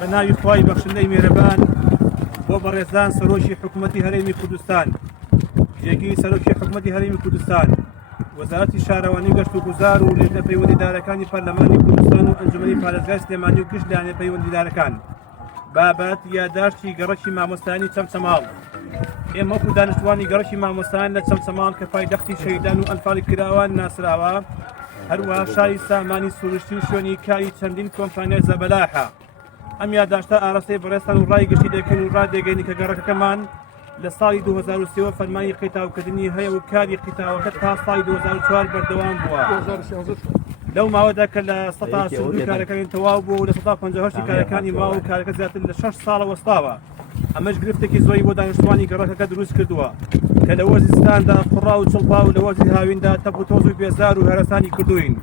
بەناوی خوای بەخشندەی میێرەبان بۆ بەڕێزان سەرۆکی حکوومەتی هەرێمی کوردستان، جێگیری سەرۆکی حکوومەتی هەرێمی کوردستان، وەزارەتی شارەوانی گەشت و گوزار و لێنە پەیوەندیدارەکانی پەرلەمانی کوردستان و ئەنجومەنی پارێزگای سلێمانی و گشت لایەنە پەیوەندیدارەکان بابەت یادداشتی گەڕەکی مامۆستایانی چەمچەماڵ. ئێمە وەکو دانیشتوانی گەڕەکی مامۆستایان لە چەمچەماڵ کە پایتەختی شەهیدان و ئەنفاڵی کراوان ناسراوە، هەروەها شاری سامانی سروشتی و شوێنی کاری چەندین کۆمپانیای زەبەلاحە. ئەم یادداشتە ئاراستەی بەڕێستان و ڕای گشتی دەکەین و ڕادێگەینی کە گەڕەکەکەمان لە ساڵی 2023 فەرمانی قیتاوکردنی هەیە و کاری قیتاوەکە تا ساڵی 2004 بەردەوام بووە. لەو ماوەدا کە لە 132 کارەکانی تەواو بوو و لە 158 کارەکانی ماوە و کارەکە زیاتر لە 6 ساڵە وەستاوە. ئەمەش گرفتێکی زۆری بۆ دانیشتوانی گەڕەکەکە دروست کردووە کە لە وەرزستاندا قوڕا و چڵپا و لە وەرزی هاویندا تەپ و تۆز و بێزار و هەرەسانی کردوین.